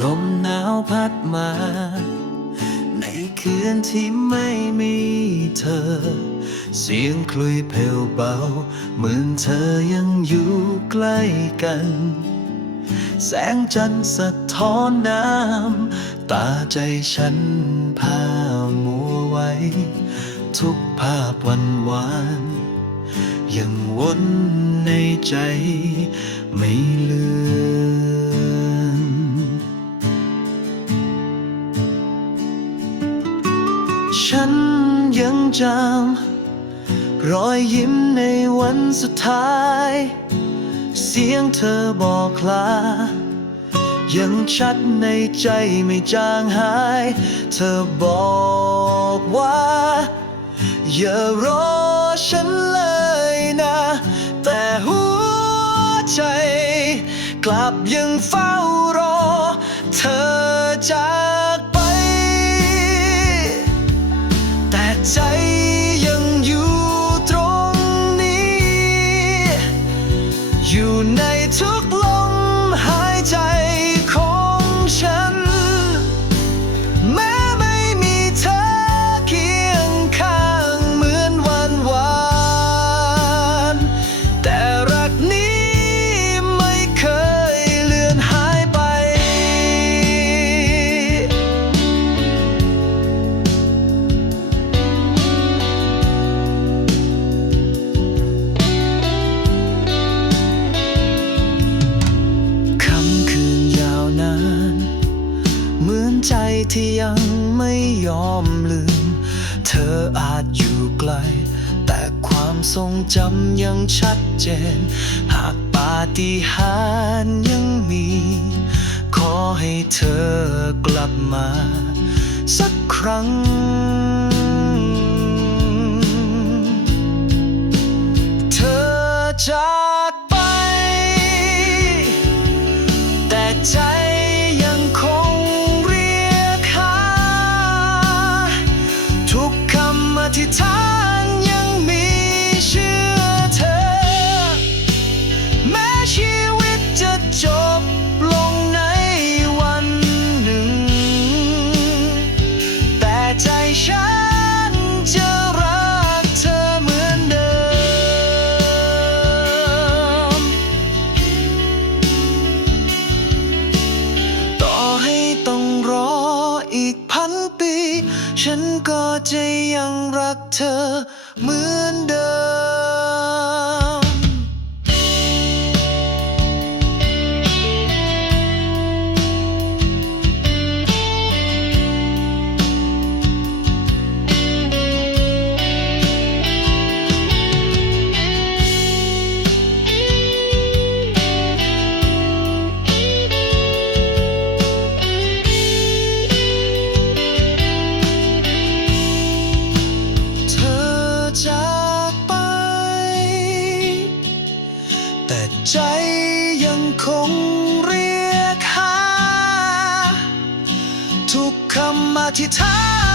ลมหนาวพัดมา ในคืนที่ไม่มีเธอ เสียงคลุยเพลวเบา เหมือนเธอยังอยู่ใกล้กัน แสงจันทร์สะท้อนน้ำ ตาใจฉันพามัวไว้ ทุกภาพวันวานยังวนในใจไม่ลือ ยังจำรอยยิ้มในวันสุดท้าย เสียงเธอบอกลา ยังชัดในใจไม่จางหาย เธอบอกว่า อย่ารอฉันเลยนะ แต่หัวใจ กลับยังเฝ้ารอ เธอจาก ใจ ที่ยังไม่ยอมลืม เธออาจอยู่ไกล แต่ความทรงจำยังชัดเจน หากปาฏิหาริย์ยังมี ขอให้เธอกลับมา สักครั้งเธอจา ฉันจะรักเธอเหมือนเดิม ต่อให้ต้องรออีกพันปี ฉันก็จะยังรักเธอเหมือนเดิม ใจยังคงเรียกหา ทุกคำอธิษฐาน